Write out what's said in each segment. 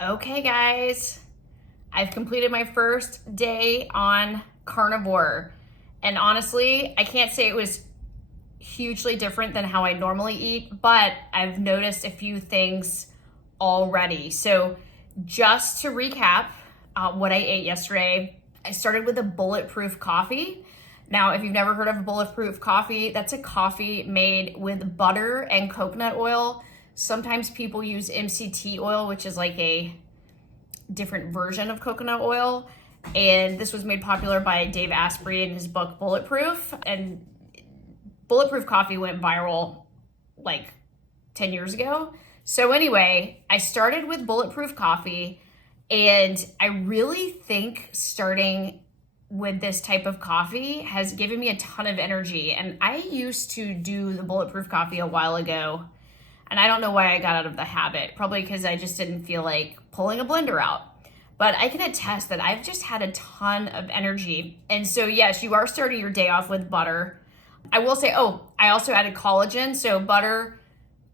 Okay, guys, I've completed my first day on Carnivore. And honestly, I can't say it was hugely different than how I normally eat, but I've noticed a few things already. So, just to recap what I ate yesterday, I started with a bulletproof coffee. Now, if you've never heard of a bulletproof coffee, that's a coffee made with butter and coconut oil. Sometimes people use MCT oil, which is like a different version of coconut oil. And this was made popular by Dave Asprey in his book Bulletproof. And bulletproof coffee went viral like 10 years ago. So anyway, I started with bulletproof coffee, and I really think starting with this type of coffee has given me a ton of energy. And I used to do the bulletproof coffee a while ago, and I don't know why I got out of the habit. Probably because I just didn't feel like pulling a blender out. But I can attest that I've just had a ton of energy. And so yes, you are starting your day off with butter. I will say, I also added collagen. So butter,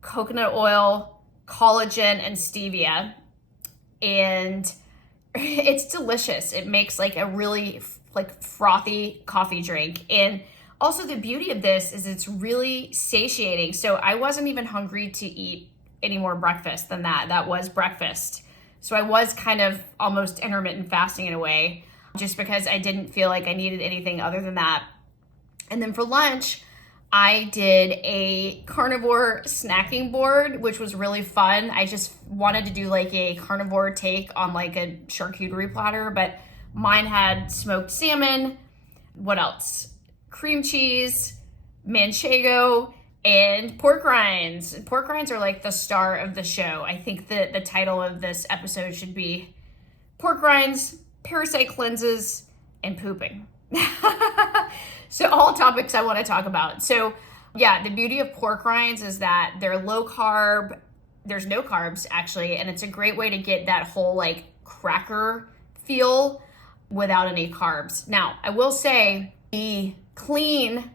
coconut oil, collagen, and stevia. And it's delicious. It makes like a really frothy coffee drink. And also the beauty of this is it's really satiating. So I wasn't even hungry to eat any more breakfast than that. That was breakfast. So I was kind of almost intermittent fasting in a way, just because I didn't feel like I needed anything other than that. And then for lunch, I did a carnivore snacking board, which was really fun. I just wanted to do like a carnivore take on like a charcuterie platter, but mine had smoked salmon. What else? Cream cheese, manchego, and pork rinds. Pork rinds are like the star of the show. I think that the title of this episode should be Pork Rinds, Parasite Cleanses, and Pooping. So all topics I want to talk about. So yeah, the beauty of pork rinds is that they're low carb. There's no carbs actually. And it's a great way to get that whole like cracker feel without any carbs. Now, I will say the clean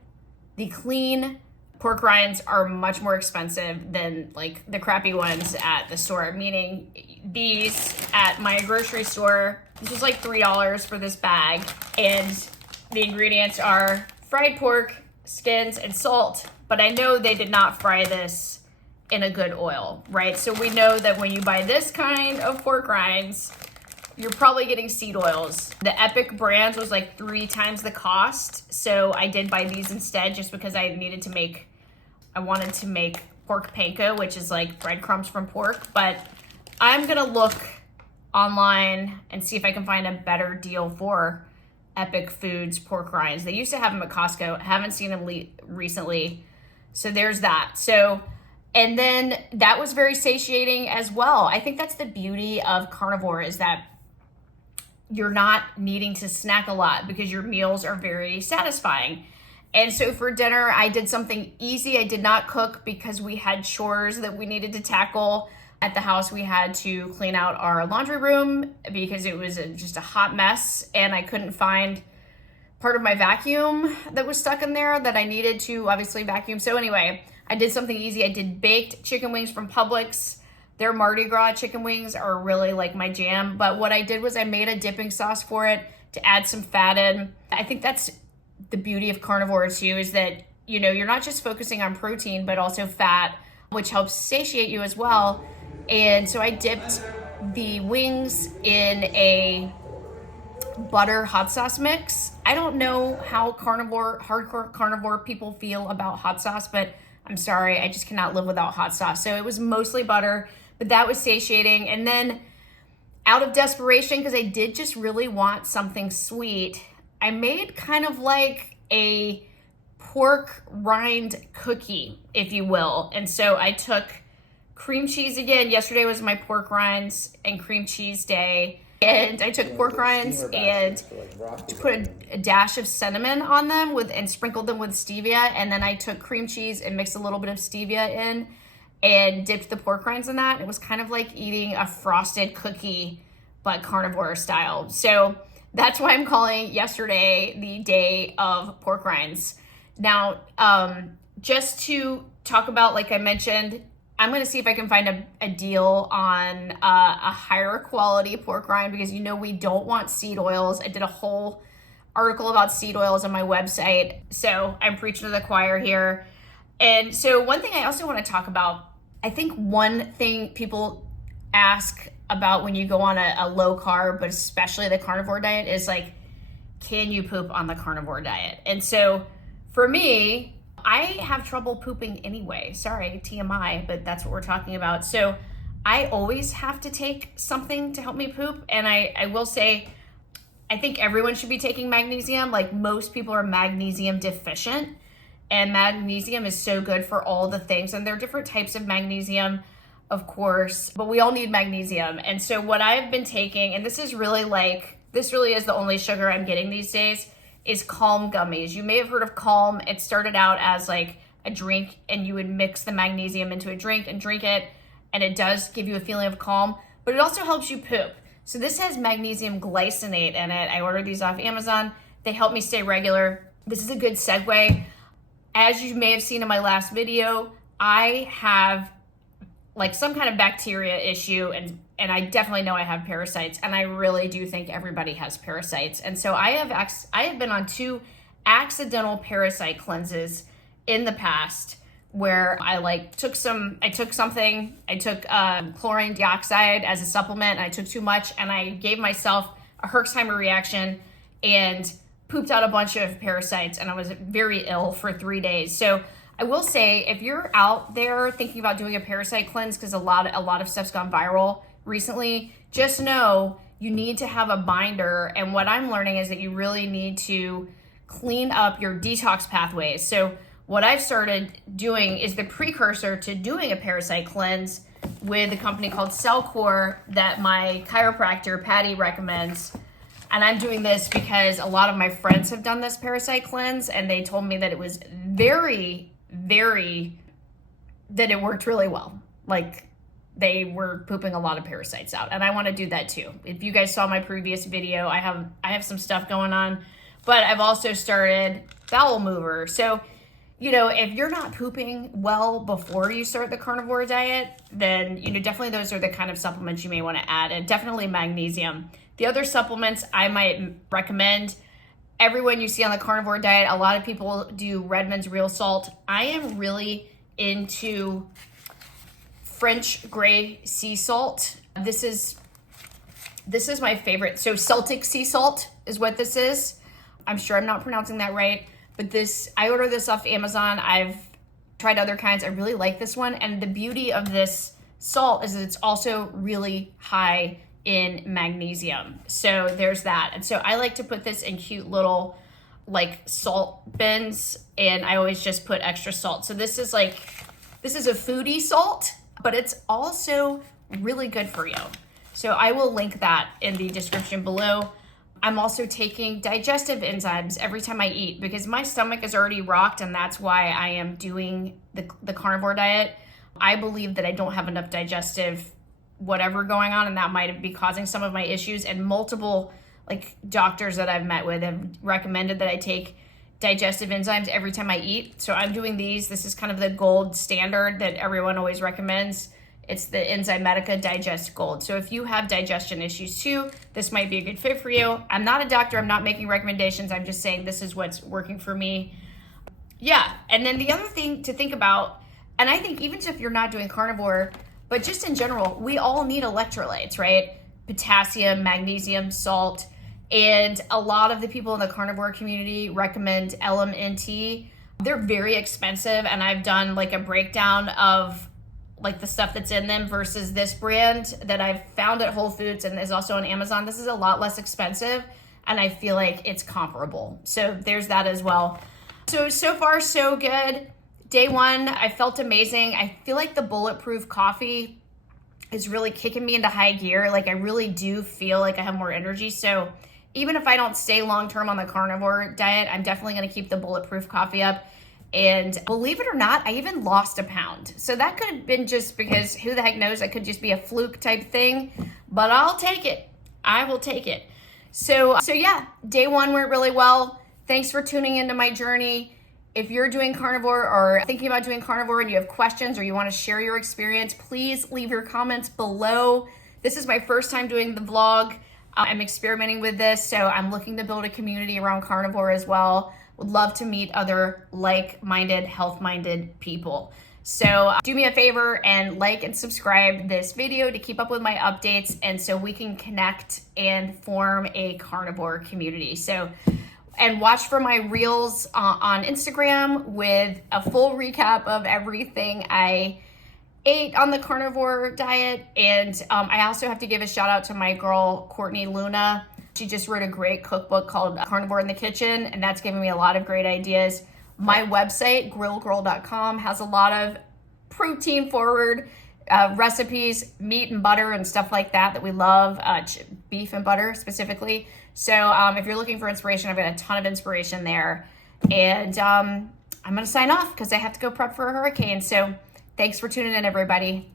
pork rinds are much more expensive than like the crappy ones at the store, meaning these at my grocery store, this was like $3 for this bag. And the ingredients are fried pork, skins, and salt. But I know they did not fry this in a good oil, right? So we know that when you buy this kind of pork rinds, you're probably getting seed oils. The Epic brands was like 3 times the cost. So I did buy these instead just because I wanted to make pork panko, which is like breadcrumbs from pork. But I'm gonna look online and see if I can find a better deal for Epic Foods pork rinds. They used to have them at Costco. I haven't seen them recently. So there's that. So, and then that was very satiating as well. I think that's the beauty of carnivore, is that you're not needing to snack a lot because your meals are very satisfying. And so for dinner, I did something easy. I did not cook because we had chores that we needed to tackle. At the house, we had to clean out our laundry room because it was just a hot mess, and I couldn't find part of my vacuum that was stuck in there that I needed to obviously vacuum. So anyway, I did something easy. I did baked chicken wings from Publix. Their Mardi Gras chicken wings are really like my jam. But what I did was I made a dipping sauce for it to add some fat in. I think that's the beauty of carnivore too, is that, you know, you're not just focusing on protein, but also fat, which helps satiate you as well. And so I dipped the wings in a butter hot sauce mix. I don't know how hardcore carnivore people feel about hot sauce, but I'm sorry, I just cannot live without hot sauce. So it was mostly butter, but that was satiating. And then out of desperation, because I did just really want something sweet, I made kind of like a pork rind cookie, if you will. And so I took cream cheese again. Yesterday was my pork rinds and cream cheese day. And I took pork rinds and put a dash of cinnamon on them and sprinkled them with stevia. And then I took cream cheese and mixed a little bit of stevia in and dipped the pork rinds in that. It was kind of like eating a frosted cookie, but carnivore style. So that's why I'm calling yesterday the day of pork rinds. Now, just to talk about, like I mentioned, I'm going to see if I can find a deal on a higher quality pork rind, because we don't want seed oils. I did a whole article about seed oils on my website, so I'm preaching to the choir here. And so one thing I also want to talk about, I think one thing people ask about when you go on a low carb, but especially the carnivore diet, is like, can you poop on the carnivore diet? And so for me, I have trouble pooping anyway. Sorry, TMI, but that's what we're talking about. So I always have to take something to help me poop. And I will say, I think everyone should be taking magnesium. Like, most people are magnesium deficient, and magnesium is so good for all the things. And there are different types of magnesium, of course, but we all need magnesium. And so what I've been taking, and this really is the only sugar I'm getting these days, is Calm gummies. You may have heard of Calm. It started out as like a drink, and you would mix the magnesium into a drink and drink it, and it does give you a feeling of calm, but it also helps you poop. So this has magnesium glycinate in it. I ordered these off Amazon. They help me stay regular. This is a good segue. As you may have seen in my last video, I have like some kind of bacteria issue, and I definitely know I have parasites, and I really do think everybody has parasites. And so I have been on 2 accidental parasite cleanses in the past, where I took chlorine dioxide as a supplement, and I took too much, and I gave myself a Herxheimer reaction and pooped out a bunch of parasites, and I was very ill for 3 days. So I will say, if you're out there thinking about doing a parasite cleanse, because a lot of stuff's gone viral recently, just know you need to have a binder. And what I'm learning is that you really need to clean up your detox pathways. So what I've started doing is the precursor to doing a parasite cleanse with a company called Cellcore that my chiropractor, Patty, recommends. And I'm doing this because a lot of my friends have done this parasite cleanse, and they told me that it was that it worked really well. Like, they were pooping a lot of parasites out, and I want to do that too. If you guys saw my previous video, I have some stuff going on, but I've also started bowel mover. So, if you're not pooping well before you start the carnivore diet, then, definitely those are the kind of supplements you may want to add, and definitely magnesium. The other supplements I might recommend, everyone you see on the carnivore diet, a lot of people do Redmond's Real Salt. I am really into French gray sea salt. This is my favorite. So Celtic sea salt is what this is. I'm sure I'm not pronouncing that right, but I ordered this off Amazon. I've tried other kinds. I really like this one. And the beauty of this salt is that it's also really high in magnesium. So there's that. And so I like to put this in cute little salt bins, and I always just put extra salt. So this is a foodie salt, but it's also really good for you. So I will link that in the description below. I'm also taking digestive enzymes every time I eat, because my stomach is already rocked, and that's why I am doing the carnivore diet. I believe that I don't have enough digestive whatever going on, and that might be causing some of my issues. And multiple doctors that I've met with have recommended that I take digestive enzymes every time I eat. So I'm doing these. This is kind of the gold standard that everyone always recommends. It's the Enzymedica Digest Gold. So if you have digestion issues too, this might be a good fit for you. I'm not a doctor. I'm not making recommendations. I'm just saying this is what's working for me. Yeah. And then the other thing to think about, and I think even if you're not doing carnivore, but just in general, we all need electrolytes, right? Potassium, magnesium, salt. And a lot of the people in the carnivore community recommend LMNT. They're very expensive, and I've done a breakdown of the stuff that's in them versus this brand that I've found at Whole Foods and is also on Amazon. This is a lot less expensive, and I feel like it's comparable. So there's that as well. So far, so good. Day 1, I felt amazing. I feel like the bulletproof coffee is really kicking me into high gear. I really do feel like I have more energy. So even if I don't stay long-term on the carnivore diet, I'm definitely going to keep the bulletproof coffee up. And believe it or not, I even lost a pound. So that could have been just because, who the heck knows, that could just be a fluke type thing, but I'll take it. I will take it. So yeah, day 1 went really well. Thanks for tuning into my journey. if you're doing carnivore or thinking about doing carnivore and you have questions or you want to share your experience, please leave your comments below. This is my first time doing the vlog. I'm experimenting with this, so I'm looking to build a community around carnivore as well. Would love to meet other like-minded, health-minded people. So do me a favor and like and subscribe this video to keep up with my updates, and so we can connect and form a carnivore community. So, and watch for my reels on Instagram with a full recap of everything I ate on the carnivore diet. And I also have to give a shout out to my girl, Courtney Luna. She just wrote a great cookbook called Carnivore in the Kitchen, and that's given me a lot of great ideas. My website, GrillGirl.com, has a lot of protein forward recipes, meat and butter and stuff like that we love, beef and butter specifically. So if you're looking for inspiration, I've got a ton of inspiration there. And I'm going to sign off because I have to go prep for a hurricane. So thanks for tuning in, everybody.